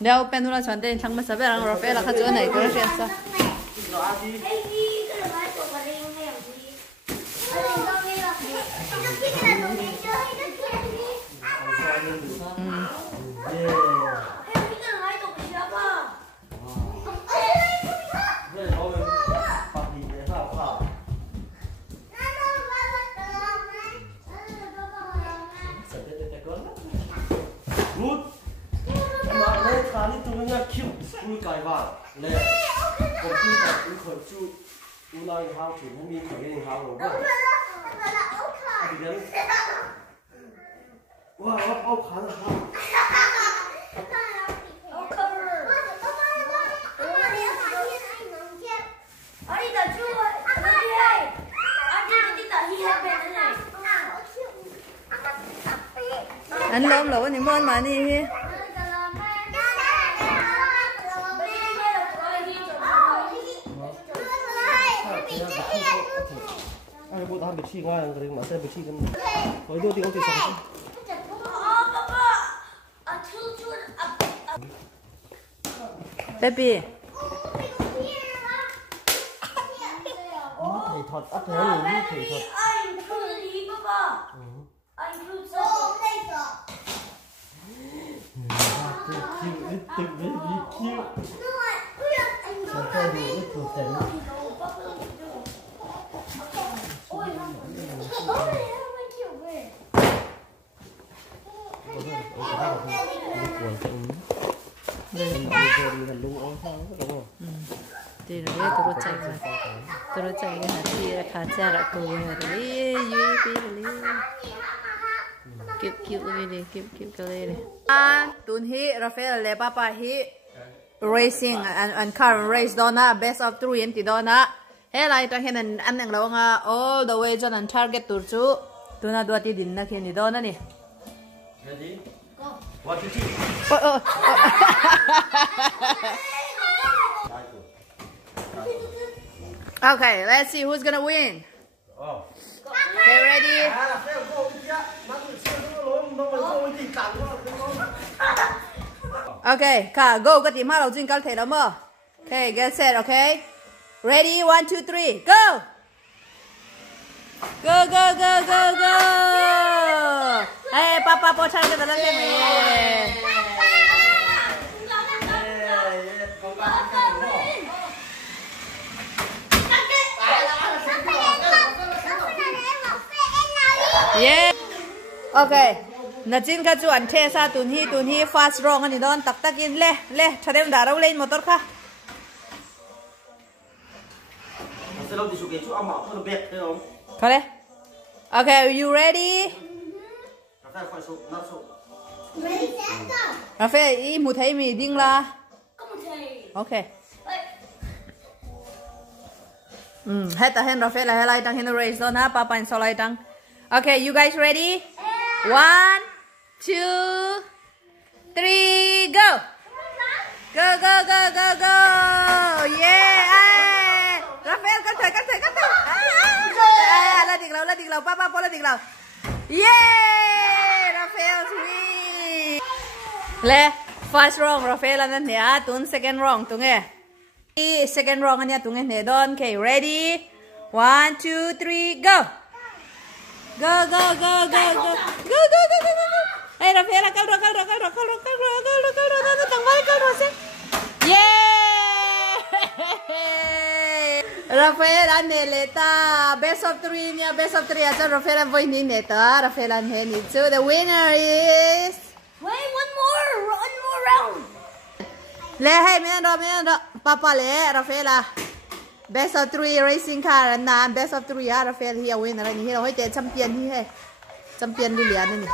đeo penula chọn tên thằng mà sao bé rồi bé là khách chỗ này cứ xem sao cài vào lệ công ty tại cũng khởi chu u lai hao chuyển hay mi khởi cái hao rồi đó thì đấy wow ốc khá là hao anh lom lỗ thì mơn mà đi bố ta bị chi ngoài rồi mà xem bị chi cái nói đôi thì ông thì sao baby thầy thuật ấp thế rồi thầy thuật thì rồi tôi chạy cái hạt chia khá cha đã cười rồi vui đi kêu đi kêu cái này tuần hi Rafael le papa hi racing and car race dona best of 3 empty dona he lai ta hen an nang lo nga all the way jon an target tur chu tuna do ti din na khen ni dona ni ready go 1 2 Okay, let's see who's gonna win. Oh. Okay, ready? Okay, ka go cái team đầu tiên cao thể đó mơ. Okay, get set, okay? Ready? 1 2 3, go! Go go go go go! Hey, papa po chal cái đó là cái yeah. Okay. Najin ka chuan the sa tun hi fast wrong ani don tak tak in le tharem da ro lein motor kha. Sẽ lâu thì số cái chú ông họ nó bẹt thấy không? Khale. Okay, are you ready? Rafael phải số, nó số. Ready set go. Rafael, ý mu thấy mi ding la. Không thấy. Okay. Hết ta hen Rafael là lại tăng hen race don ha papa and so lại tăng. Okay, you guys ready? 1 2 3 go. Go go go go go. Yeah. Rafael cắt thời. Là đỉnh lầu papa là đỉnh lầu. Yeah, Rafael sweet. Le first wrong Rafael là nè, tun second wrong tung nghe. Second wrong anh tung nghe nè don. Okay, ready? 1 2 3 go. Go. Hey, Rafael, cal ro. Tang mai cal ro se. Yeah! Rafael Aneleta, best of 3 nha, best of 3 aja Rafael voi ni neta, Rafael Anheni. So the winner is wait, one more round. Le hey, men ro. Papa le, Rafaela. Best of 3 racing car and nan best of 3 Rafael here winner ni. Hoi te champion hi he. Champion li lian ni.